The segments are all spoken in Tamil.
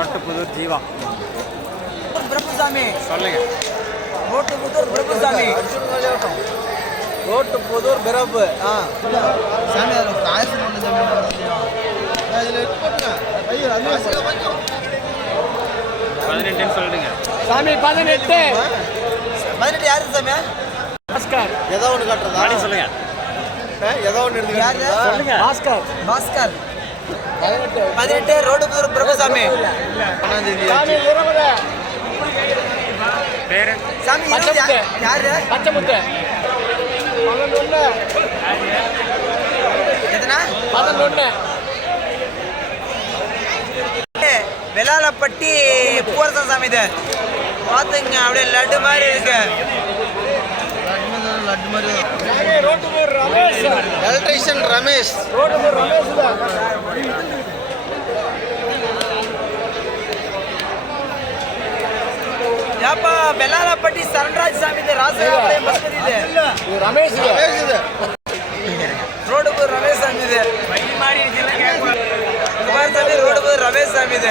ரோட்டுப்புதூர் ஜீவா. பிரபுசாமி சொல்லுங்க. ரோட்டுப்புதூர் பிரபுசாமி ரோட்டு புதூர் பிறப்பு ஆ. சாமி அதில் காசு பதினெட்டுன்னு சொல்லிடுங்க. சாமி பதினெட்டு. பதினெட்டு யாருக்கு சாமி? பாஸ்கர். ஏதோ ஒன்று காட்டுறதா? சொல்லுங்க. ஏதோ ஒன்று எடுத்து யாரு? காட்டுறதா? சொல்லுங்க. பாஸ்கர். பாஸ்கர். பதினெட்டு பதினெட்டு ரோட்டுப்புதூர் பிரபுசாமி. சாமி. யாரு பச்சைமுத்து எத்தனா? பதினொன்று வெளாலப்பட்டி பூரசன் சாமி இது. பார்த்துங்க அப்படியே லட்டு மாதிரி இருக்கு. லட்டு மாதிரி சாமி road bore Ramesh electrician Ramesh road bore Ramesh தான் ஏப்பா வெள்ளாலப்பட்டி சரண்ராஜ் சாமி இது ராசகாபாளையம் பசுபதி இது இது ரமேஷ் இது. ரமேஷ் இது ரோடுபூர் ரமேஷ் சாமி இது இந்த மாதிரி சாமி ரோடுபூர் ரமேஷ் சாமி இது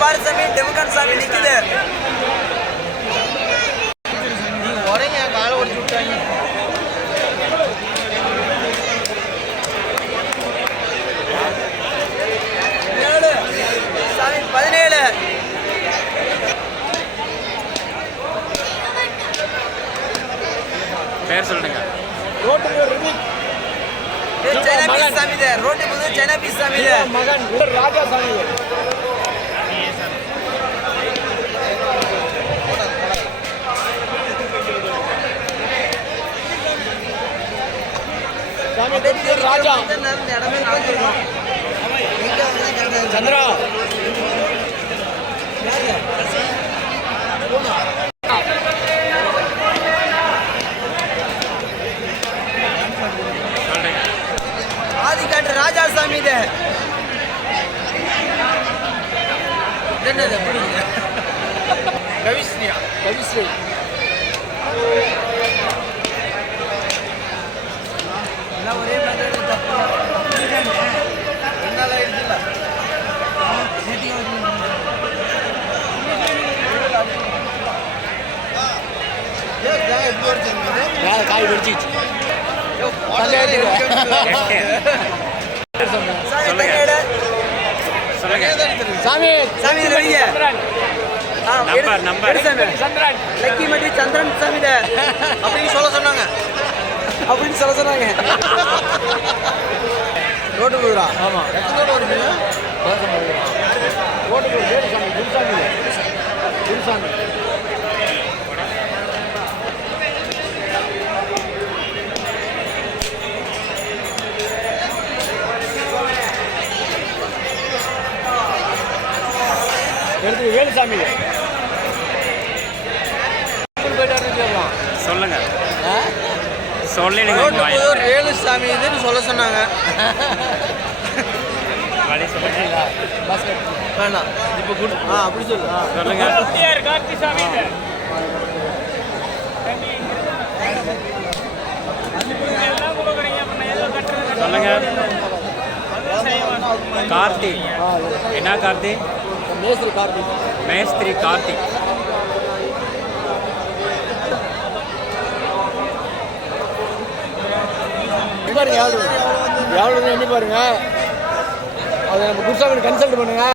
பாரு சாமி டெமுகான் சாமி நிக்குது. பதினேழு. பேர் சொல்லிடுங்க ரோட்டு சாமி இது ரோட்டுபுதூர் சைனா பீஸ் சாமி மகன். ராஜா. சாமி ரோட்டு போர் ராஜா. சந்திரா. ஆதிக்காட்டு ராஜா சாமி இது. என்னது கவிஸ்ரீயா கவிஸ்ரீ ஒரே மேலே காய் வெடிச்சிச்சு சாமி சாமி நம்பர், நம்பர். சந்திரன். லக்கி மட்டி சந்திரன் சாமி இது. அப்படின்னு சொல்ல சொன்னாங்க. அப்படின்னு சொல்ல சொன்னாங்க. ரோட்டு போயிடா ஆமா எத்தனோட வருது ரோட்டு போர் வேறு சாமி குருசாமி இது. குருசாமி எடுத்து வேலுசாமி. சொல்லுங்க? சொல்லிடுங்க. போய் ரேணுசாமி இதுன்னு சொல்ல சொன்னாங்க. வேண்டாம் இப்போ குட். ஆ அப்படி சொல்லு. சொல்லுங்க. சொல்லுங்க. கார்த்தி. என்ன கார்த்தி? மேஸ்திரி கார்த்திக். மேஸ்திரி கார்த்திக். பாருங்க எவ்வளோ எவ்வளோ எண்ணி பாருங்க அதை நம்ம குருசாமி கன்சல்ட் பண்ணுங்க.